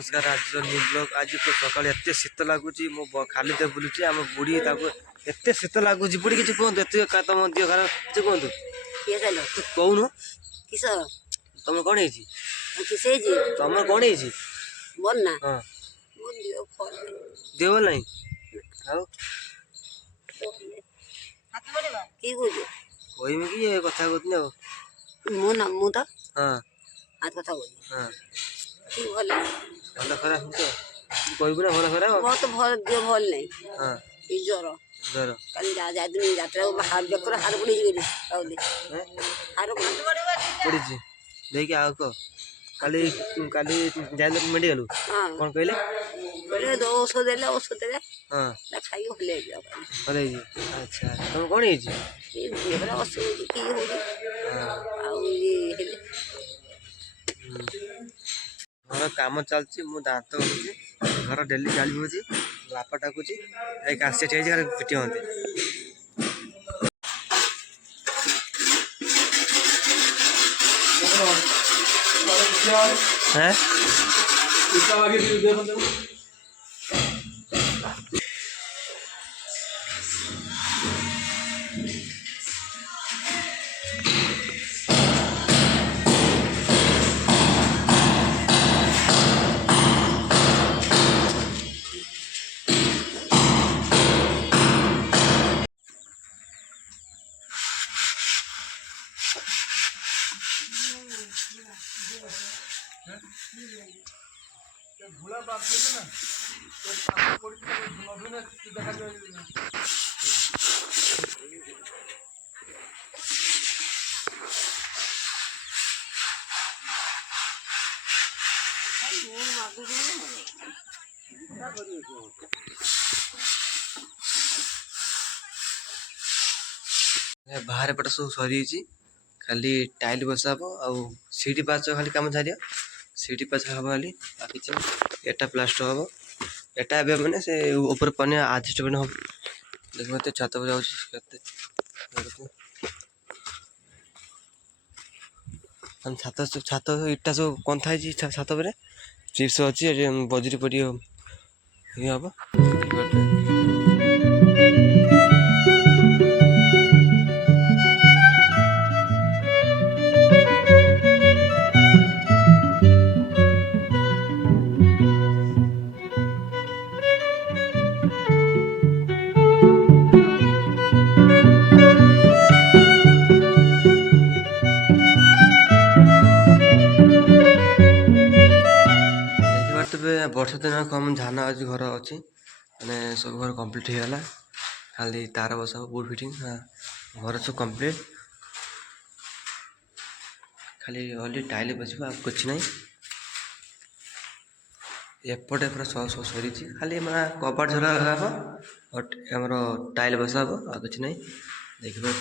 नमस्कार। आज new blog. आज तो सकाल एत शीत लगुच खाली तो बुलूची आम बुढ़ी एत शीत लगुच बुढ़ी किसी कहतु एत तुम दिह खराब किसी कहतु कौन किस तुम कौन किस तुम कौन बोल ना हाँ दियो देह नहीं आओ की कहू कहमी कि ये कथा कहती मु ना मु तो हाँ आज कथा कहू हाँ की भल भल खराब तो कहबू ना भल खराब बहुत भल दियो भल नहीं हाँ ई ज्वर जर कल जादिन यात्रा हार बेकर हार पड़ी गली हार पड़ी देखिए आओ कह काली काली जाइल मेडिकल हाँ कौन कहले बोले दो औषध देले हाँ खाई भले भले अच्छा तुम कौन है देहरा असुविधा की हो घर काम चलती मु दात घर डेली गाड़ी होची बापा डाकुची एक आसी पिटी हमें हैं बाहर पट सब सरी खाली टाइल बसा हम सीढ़ी पाच खाली कम छाड़ सीढ़ी पाच हम खाली बाकी एटा प्लास्टर हम एटा मैंने से ऊपर पने आजस्ट बने हम देख मत छत पर जाऊँ छत छत इटा सब कंथा छत पर चिप्स अच्छी बजरी पड़ी ये हम वर्षा दिन कम झान आज घर अच्छी मैंने सब घर कंप्लीट होगा खाली तार बसा बोर्ड फिटिंग घर सब कंप्लीट खाली ओनली टाइल बसवा कुछ नहीं एपटे पूरा सब सरी खाली मैं कबाट झरा लगा आमर टाइल बसा आ कुछ नहीं देखिए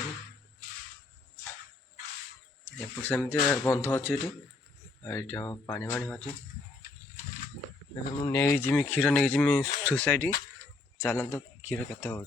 एपट सेमती बंध अच्छी ये पानी पानी अच्छी मुझे क्षीर नहीं जिमी सोसाइटी चलते क्षीर केते हो